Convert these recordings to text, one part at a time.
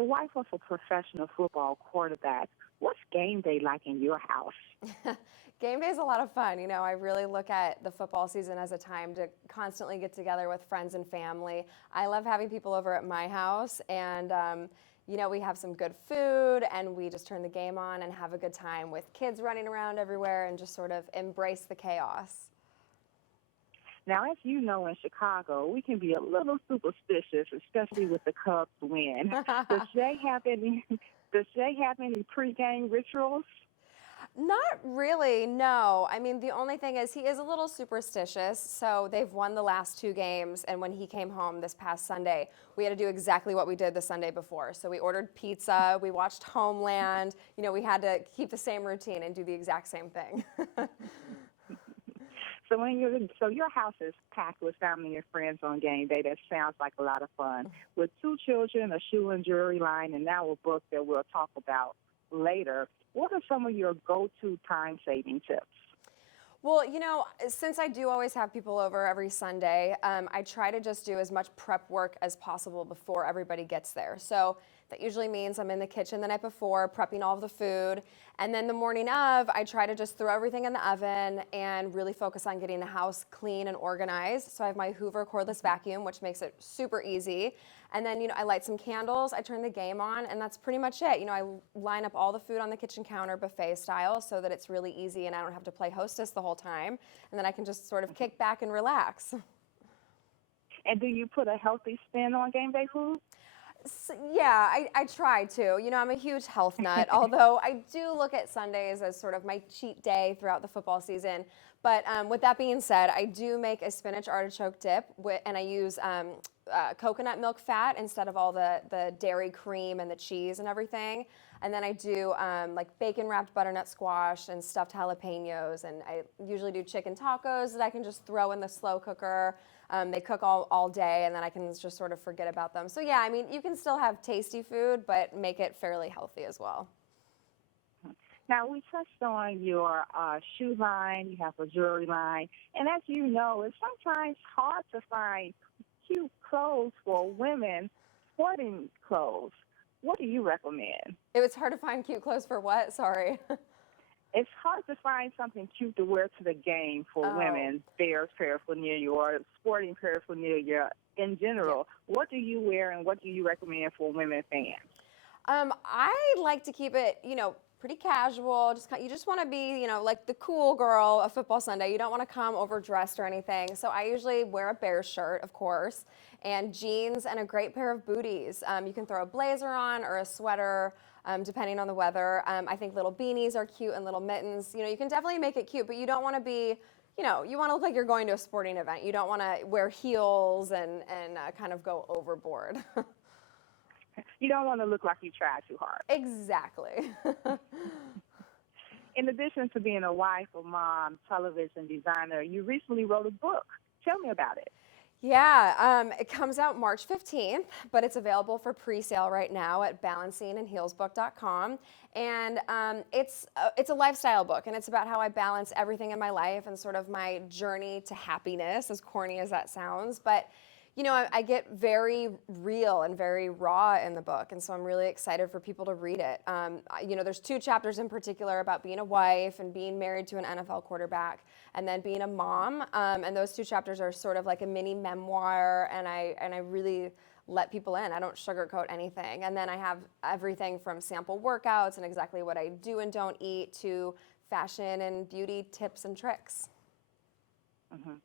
the wife of a professional football quarterback, what's game day like in your house? Game day is a lot of fun. I really look at the football season as a time to constantly get together with friends and family. I love having people over at my house, and we have some good food, and we just turn the game on and have a good time with kids running around everywhere and just sort of embrace the chaos. Now, as you know, in Chicago, we can be a little superstitious, especially with the Cubs win. Does Jay have any? Does Jay have any pregame rituals? Not really, no. I mean, the only thing is he is a little superstitious. So they've won the last two games. And when he came home this past Sunday, we had to do exactly what we did the Sunday before. So we ordered pizza, we watched Homeland. We had to keep the same routine and do the exact same thing. So your house is packed with family and friends on game day. That sounds like a lot of fun. With two children, a shoe and jewelry line, and now a book that we'll talk about later, what are some of your go-to time-saving tips? Well, since I do always have people over every Sunday, I try to just do as much prep work as possible before everybody gets there. So that usually means I'm in the kitchen the night before, prepping all of the food. And then the morning of, I try to just throw everything in the oven and really focus on getting the house clean and organized. So I have my Hoover cordless vacuum, which makes it super easy. And then, I light some candles, I turn the game on, and that's pretty much it. I line up all the food on the kitchen counter buffet style so that it's really easy and I don't have to play hostess the whole time. And then I can just sort of kick back and relax. And do you put a healthy spin on game day food? So, yeah, I try to. I'm a huge health nut, although I do look at Sundays as sort of my cheat day throughout the football season. But with that being said, I do make a spinach artichoke dip, and I use coconut milk fat instead of all the dairy cream and the cheese and everything. And then I do like bacon wrapped butternut squash and stuffed jalapenos. And I usually do chicken tacos that I can just throw in the slow cooker. They cook all day, and then I can just sort of forget about them. So yeah, I mean, you can still have tasty food, but make it fairly healthy as well. Now, we touched on your shoe line, you have a jewelry line, and as you know, it's sometimes hard to find cute clothes for women, sporting clothes. What do you recommend? It was hard to find cute clothes for what? Sorry. It's hard to find something cute to wear to the game for women, Bears paraphernalia or sporting paraphernalia in general. Yeah. What do you wear and what do you recommend for women fans? I like to keep it, pretty casual. You just want to be, like the cool girl of football Sunday. You don't want to come overdressed or anything. So I usually wear a Bears shirt, of course, and jeans and a great pair of booties. You can throw a blazer on or a sweater, depending on the weather. I think little beanies are cute and little mittens. You can definitely make it cute, but you don't want to be, you want to look like you're going to a sporting event. You don't want to wear heels and kind of go overboard. You don't want to look like you tried too hard. Exactly. In addition to being a wife, a mom, television designer, you recently wrote a book. Tell me about it. Yeah, it comes out March 15th, but it's available for pre-sale right now at balancingandheelsbook.com. And it's a lifestyle book, and it's about how I balance everything in my life and sort of my journey to happiness, as corny as that sounds. But I get very real and very raw in the book, and so I'm really excited for people to read it. There's two chapters in particular about being a wife and being married to an NFL quarterback, and then being a mom. And those two chapters are sort of like a mini memoir, and I really let people in. I don't sugarcoat anything. And then I have everything from sample workouts and exactly what I do and don't eat to fashion and beauty tips and tricks. Mm-hmm.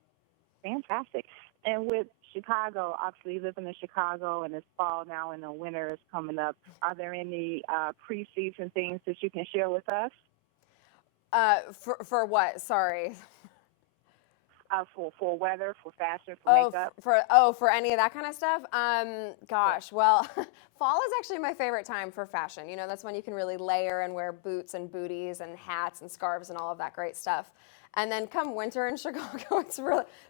Fantastic. And with Chicago, obviously living in Chicago, and it's fall now and the winter is coming up, are there any preseason things that you can share with us? For what? Sorry. For weather, for fashion, for makeup? For any of that kind of stuff? Gosh, well, fall is actually my favorite time for fashion. That's when you can really layer and wear boots and booties and hats and scarves and all of that great stuff. And then come winter in Chicago,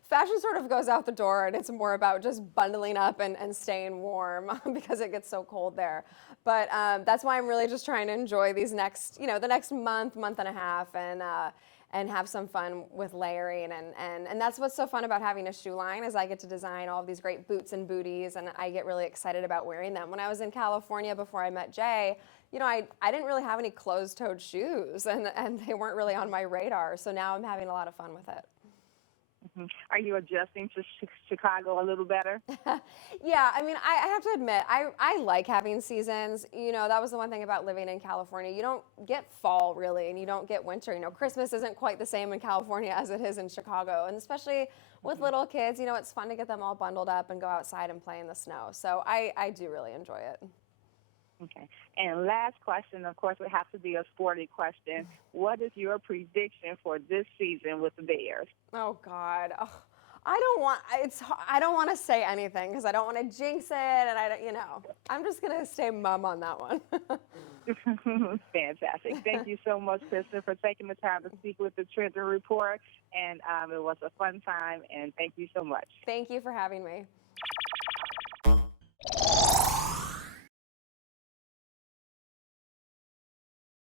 fashion sort of goes out the door, and it's more about just bundling up and staying warm because it gets so cold there. But that's why I'm really just trying to enjoy these the next month and a half, and have some fun with layering. And that's what's so fun about having a shoe line is I get to design all of these great boots and booties, and I get really excited about wearing them. When I was in California before I met Jay, I didn't really have any closed-toed shoes, and they weren't really on my radar. So now I'm having a lot of fun with it. Are you adjusting to Chicago a little better? Yeah, I mean, I have to admit, I like having seasons. That was the one thing about living in California. You don't get fall, really, and you don't get winter. Christmas isn't quite the same in California as it is in Chicago. And especially with little kids, it's fun to get them all bundled up and go outside and play in the snow. So I do really enjoy it. Okay. And last question, of course, would have to be a sporty question. What is your prediction for this season with the Bears? Oh God. Oh, I don't want to say anything because I don't want to jinx it, and I'm just gonna stay mum on that one. Fantastic. Thank you so much, Kristin, for taking the time to speak with the Trenton Report. And it was a fun time, and thank you so much. Thank you for having me.